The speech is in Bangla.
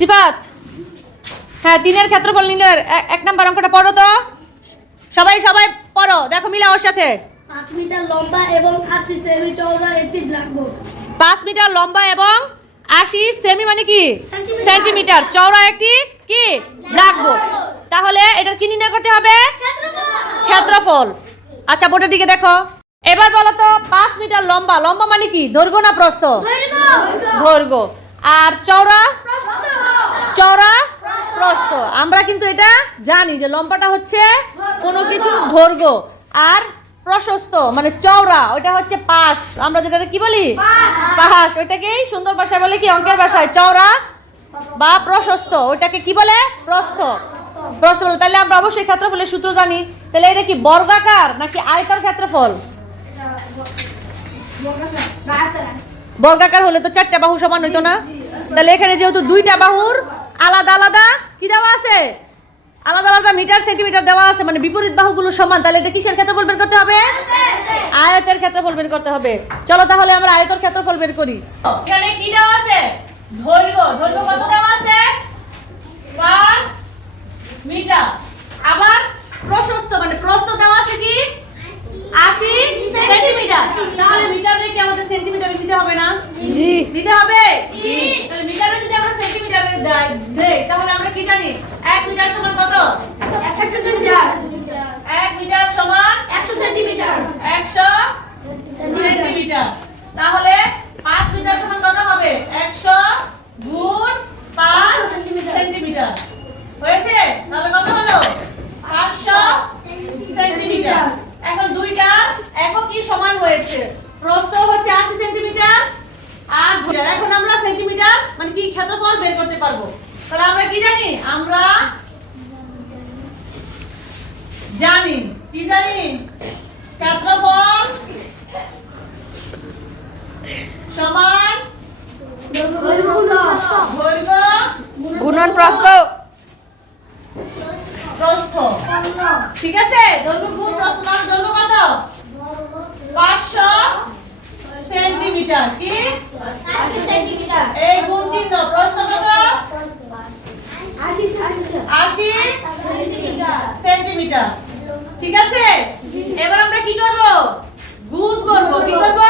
সিফাত, হ্যাঁ 3-এর ক্ষেত্রফল নির্ণয়ের 1 নাম্বার অঙ্কটা পড়ো তো। সবাই পড়ো, দেখো মিলা ওর সাথে। 5 মিটার লম্বা এবং 80 সেমি চওড়া একটি ব্ল্যাকবোর্ড। 5 মিটার লম্বা এবং 80 সেমি মানে কি সেন্টিমিটার চওড়া একটি কি ব্ল্যাকবোর্ড। তাহলে এটার কি নির্ণয় করতে হবে? ক্ষেত্রফল। আচ্ছা বোর্ডের দিকে দেখো। এবার বলো তো 5 মিটার লম্বা, লম্বা মানে কি দৈর্ঘ্য না প্রস্থ? দৈর্ঘ্য। আর চওড়া? চওড়া প্রস্থ। আমরা কিন্তু এটা জানি যে লম্বাটা হচ্ছে কোনো কিছু দৈর্ঘ্য, আর প্রশস্ত মানে চওড়া ওইটা হচ্ছে পাশ। আমরা যেটা কি বলি পাশ, ওইটাকেই সুন্দর ভাষায় বলে কি অঙ্কের ভাষায় চওড়া বা প্রশস্ত, ওইটাকে কি বলে প্রস্থ। প্রস্থ বলে। তাহলে আমরা অবশ্যই ক্ষেত্রফলের সূত্র জানি। তাহলে এটা কি বর্গাকার নাকি আয়তার ক্ষেত্রফল? বর্গাকার হলে তো 4টা বাহু সমান হইতো না? তাহলে এখানে যেহেতু 2টা বাহুর আলাদা আলাদা কি দেওয়া আছে, আলাদা আলাদা মিটার সেন্টিমিটার দেওয়া আছে, মানে বিপরীত বাহুগুলো সমান, তাহলে এটা কিসের ক্ষেত্রফল বের করতে হবে? আয়তের ক্ষেত্রফল বের করতে হবে। চলো তাহলে আমরা আয়তের ক্ষেত্রফল বের করি। এখানে কি দেওয়া আছে? দৈর্ঘ্য। দৈর্ঘ্য কত দেওয়া আছে? 5 মিটার। আবার প্রশস্ত মানে প্রস্থ দেওয়া আছে কি 80 সেন্টিমিটার। তাহলে মিটার রেখে আমাদের সেন্টিমিটারে দিতে হবে না? জি দিতে হবে। জি। তাহলে মিটারে যদি আমরা সেন্টিমিটারে দেই তাহলে আমরা কি জানি 1 মিটার সমান কত? 100 সেন্টিমিটার। 1 মিটার সমান 100 সেন্টিমিটার। 100 সেন্টিমিটার। তাহলে 5 মিটার সমান কত হবে? 100 গুণ 5 সেন্টিমিটার। হয়েছে? তাহলে কত হলো? 500 সেন্টিমিটার। এখন দুইটার একক কি সমান হয়েছে? প্রস্থ হচ্ছে 80 সেন্টিমিটার আর এখন আমরা সেন্টিমিটার মানে কি ক্ষেত্রফল বের করতে পারবো। তাহলে আমরা কি জানি? আমরা জানি কি জানি? ক্ষেত্রফল সমান দৈর্ঘ্য গুণন প্রস্থ। প্রস্থ ঠিক আছে, দৈর্ঘ্য গুণ প্রস্থ। তাহলে দৈর্ঘ্য কত? 500 সেন্টিমিটার। কি 80 সেন্টিমিটার। এই গুণ চিহ্ন। প্রস্থ কত? 80 সেন্টিমিটার। 80 সেন্টিমিটার। সেন্টিমিটার। ঠিক আছে, এবার আমরা কি করব? গুণ করব। কি করব?